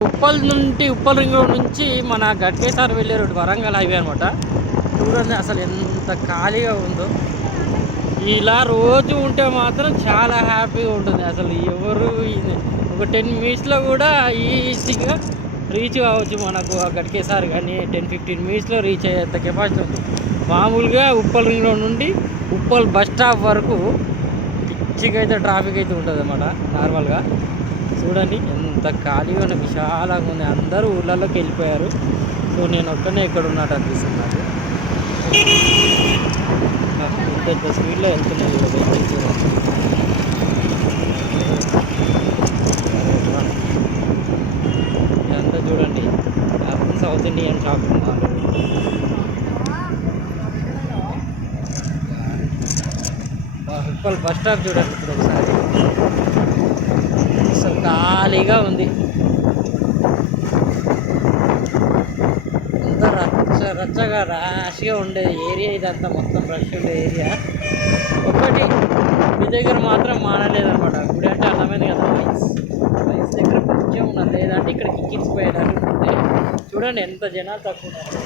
ఉప్పల్ నుండి Uppal ring road నుంచి మన గట్కేసారి వెళ్ళే రోడ్ వరంగల్ హైవే అనమాట చూడండి అసలు ఎంత ఖాళీగా ఉందో. ఇలా రోజు ఉంటే మాత్రం చాలా హ్యాపీగా ఉంటుంది. అసలు ఎవరు ఒక టెన్ మినిట్స్లో కూడా ఈజీగా రీచ్ కావచ్చు మనకు ఆ గట్కేసారి కానీ టెన్ ఫిఫ్టీన్ మినిట్స్లో రీచ్ అయ్యేంత కెపాసిటీ ఉంది. మామూలుగా ఉప్పల్ రింగ్ రోడ్ నుండి ఉప్పల్ బస్ స్టాప్ వరకు పిచ్చిగా అయితే ట్రాఫిక్ అయితే ఉంటుంది అన్నమాట నార్మల్గా చూడండి ఎంత ఖాళీగా ఉన్న విశాలంగా ఉంది. అందరూ ఊళ్ళలోకి వెళ్ళిపోయారు. సో నేను ఒక్కనే ఇక్కడ ఉన్నట్టు అనిపిస్తుంది. నాకు ఇంత ఇంత స్పీడ్లో వెళ్తున్నాయి వెహికల్స్ ఇదంతా చూడండి. అర్థం South Indian shopping mall. Uppal bus stop చూడండి ఇప్పుడు ఒకసారి. ఖాళీగా ఉంది. ఎంత రచ్చ రచ్చగా రాష్గా ఉండే ఏరియా ఇదంతా మొత్తం రష్ ఉండే ఏరియా. ఒకటి మీ దగ్గర మాత్రం మానలేదనమాట గుడి అంటే అర్థమైంది కదా వయసు వయసు దగ్గర కొంచెం ఉన్నది లేదంటే ఇక్కడ కిక్కిచ్చిపోయేదాన్ని చూడండి ఎంత జనాలు తక్కువ ఉన్నారు.